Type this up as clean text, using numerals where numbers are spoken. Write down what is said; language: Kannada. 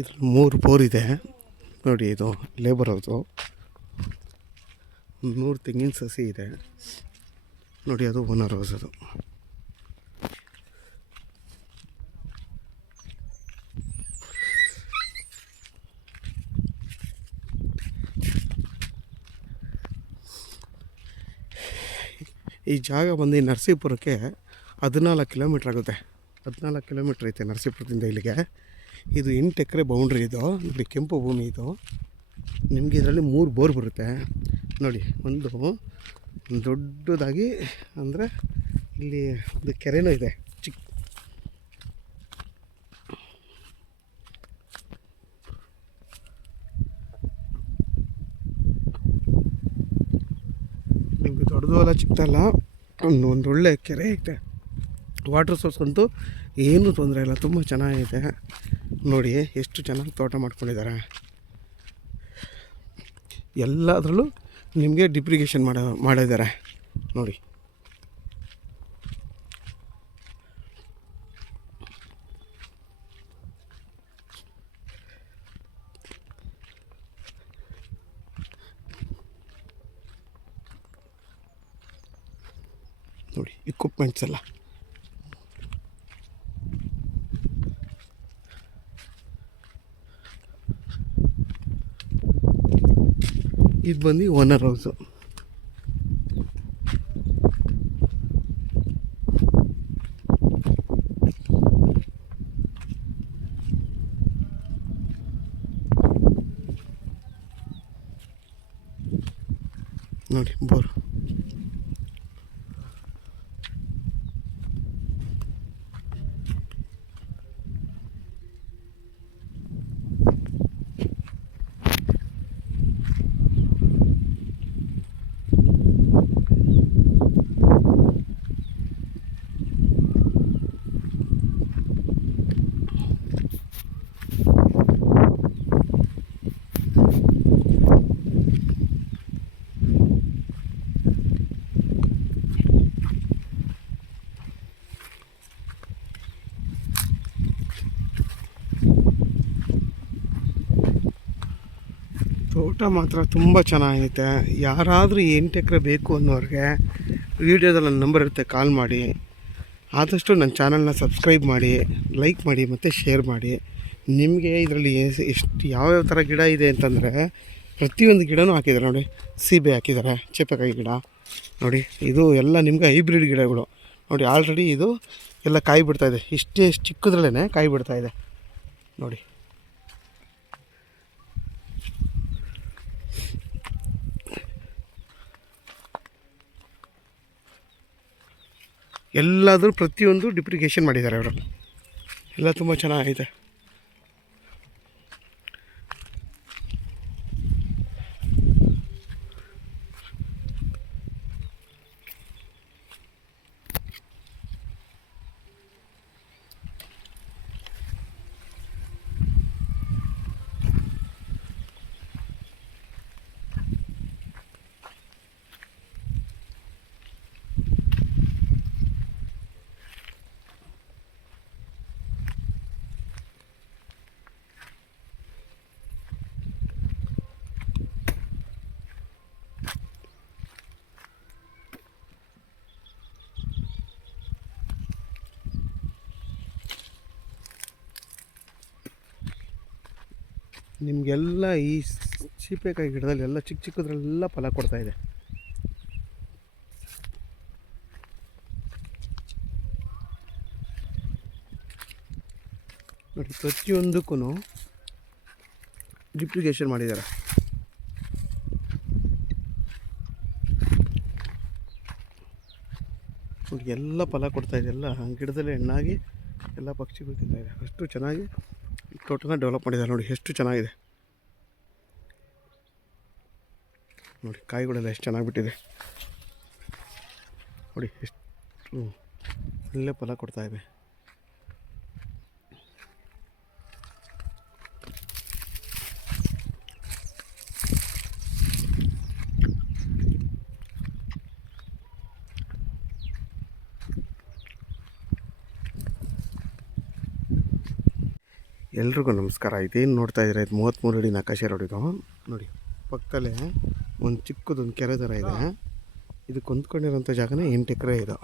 ಇದ್ರಲ್ಲಿ 3 ಬೋರ್ ಇದೆ ನೋಡಿ. ಇದು ಲೇಬರ್ ಹೌದು. 100 ತೆಂಗಿನ ಸಸಿ ಇದೆ ನೋಡಿ. ಅದು ಓನರ್ ಹೌಸ್. ಅದು ಈ ಜಾಗ ಬಂದು ನರಸೀಪುರಕ್ಕೆ 14 ಕಿಲೋಮೀಟ್ರ್ ಆಗುತ್ತೆ. 14 ಕಿಲೋಮೀಟ್ರ್ ಐತೆ ನರಸೀಪುರದಿಂದ ಇಲ್ಲಿಗೆ. ಇದು 8 ಎಕರೆ ಬೌಂಡ್ರಿ. ಇದು ಇಲ್ಲಿ ಕೆಂಪು ಭೂಮಿ. ಇದು ನಿಮಗೆ ಇದರಲ್ಲಿ 3 ಬೋರ್ ಬರುತ್ತೆ ನೋಡಿ. ಒಂದು ದೊಡ್ಡದಾಗಿ ಅಂದರೆ ಇಲ್ಲಿ ಒಂದು ಕೆರೆನೂ ಇದೆ ಚಿಕ್ಕ. ನಿಮಗೆ ದೊಡ್ಡದು ಅಲ್ಲ ಚಿಕ್ಕದಲ್ಲ, ಒಂದು ಒಳ್ಳೆ ಕೆರೆ ಐತೆ. ವಾಟರ್ ಸೋರ್ಸ್ ಅಂತೂ ಏನೂ ತೊಂದರೆ ಇಲ್ಲ, ತುಂಬ ಚೆನ್ನಾಗೈತೆ ನೋಡಿ. ಎಷ್ಟು ಚೆನ್ನಾಗಿ ತೋಟ ಮಾಡ್ಕೊಂಡಿದ್ದಾರೆ. ಎಲ್ಲದರಲ್ಲೂ ನಿಮಗೆ ಡಿಪ್ರಿಗೇಷನ್ ಮಾಡಿದ್ದಾರೆ ನೋಡಿ. ನೋಡಿ ಇಕ್ವಿಪ್ಮೆಂಟ್ಸ್ ಎಲ್ಲ. ಇದು ಬಂದು ಓನರ್ ಹೌಸು. ನೋಡಿ ಬೋರ್. ತೋಟ ಮಾತ್ರ ತುಂಬ ಚೆನ್ನಾಗೈತೆ. ಯಾರಾದರೂ 8 ಎಕರೆ ಬೇಕು ಅನ್ನೋರಿಗೆ ವೀಡಿಯೋದಲ್ಲಿ ನನ್ನ ನಂಬರ್ ಇರುತ್ತೆ, ಕಾಲ್ ಮಾಡಿ. ಆದಷ್ಟು ನನ್ನ ಚಾನಲ್ನ ಸಬ್ಸ್ಕ್ರೈಬ್ ಮಾಡಿ, ಲೈಕ್ ಮಾಡಿ ಮತ್ತು ಶೇರ್ ಮಾಡಿ. ನಿಮಗೆ ಇದರಲ್ಲಿ ಎಷ್ಟು ಯಾವ್ಯಾವ ಥರ ಗಿಡ ಇದೆ ಅಂತಂದರೆ ಪ್ರತಿಯೊಂದು ಗಿಡನೂ ಹಾಕಿದ್ದಾರೆ ನೋಡಿ. ಸೀಬೆ ಹಾಕಿದ್ದಾರೆ, ಚೇಪೆಕಾಯಿ ಗಿಡ ನೋಡಿ. ಇದು ಎಲ್ಲ ನಿಮಗೆ ಹೈಬ್ರಿಡ್ ಗಿಡಗಳು ನೋಡಿ. ಆಲ್ರೆಡಿ ಇದು ಎಲ್ಲ ಕಾಯಿ ಬಿಡ್ತಾಯಿದೆ. ಇಷ್ಟೇ ಚಿಕ್ಕದ್ರಲ್ಲೇ ಕಾಯಿ ಬಿಡ್ತಾಯಿದೆ ನೋಡಿ. ಎಲ್ಲಾದರೂ ಪ್ರತಿಯೊಂದು ಡಿಪ್ರಿಗೇಷನ್ ಮಾಡಿದ್ದಾರೆ ಅವರು. ಎಲ್ಲ ತುಂಬ ಚೆನ್ನಾಗಿದೆ. ನಿಮಗೆಲ್ಲ ಈ ಸೀಬೆಕಾಯಿ ಗಿಡದಲ್ಲಿ ಎಲ್ಲ ಚಿಕ್ಕ ಚಿಕ್ಕದ್ರೆಲ್ಲ ಫಲ ಕೊಡ್ತಾಯಿದೆ ನೋಡಿ. ಪ್ರತಿಯೊಂದಕ್ಕೂ ಡಿಪ್ರಿಗೇಷನ್ ಮಾಡಿದ್ದಾರೆ. ನೋಡಿ ಎಲ್ಲ ಫಲ ಕೊಡ್ತಾಯಿದೆ. ಎಲ್ಲ ಗಿಡದಲ್ಲಿ ಹಣ್ಣಾಗಿ ಎಲ್ಲ ಪಕ್ಷಿಗಳು ತಿಂತಾಯಿದೆ. ಅಷ್ಟು ಚೆನ್ನಾಗಿ ತೋಟನ ಡೆವಲಪ್ ಮಾಡಿದ್ದಾರೆ ನೋಡಿ. ಎಷ್ಟು ಚೆನ್ನಾಗಿದೆ ನೋಡಿ. ಕಾಯಿಗಳೆಲ್ಲ ಎಷ್ಟು ಚೆನ್ನಾಗಿ ಬಿಟ್ಟಿದೆ ನೋಡಿ. ಎಷ್ಟು ಒಳ್ಳೆ ಫಲ ಕೊಡ್ತಾಯಿವೆ. ಎಲ್ರಿಗೂ ನಮಸ್ಕಾರ. ಇದೇನು ನೋಡ್ತಾ ಇದ್ದೀರಾ, ಇದು 33 ಅಡಿ ನಕಾಶೆ ರೋಡ್. ಇದು ನೋಡಿ, ಪಕ್ಕದಲ್ಲೇ ಒಂದು ಚಿಕ್ಕದೊಂದು ಕೆರೆ ಥರ ಇದೆ. ಇದಕ್ಕೆ ಹೊಂದ್ಕೊಂಡಿರೋಂಥ ಜಾಗನೇ 8 ಎಕರೆ ಇದು.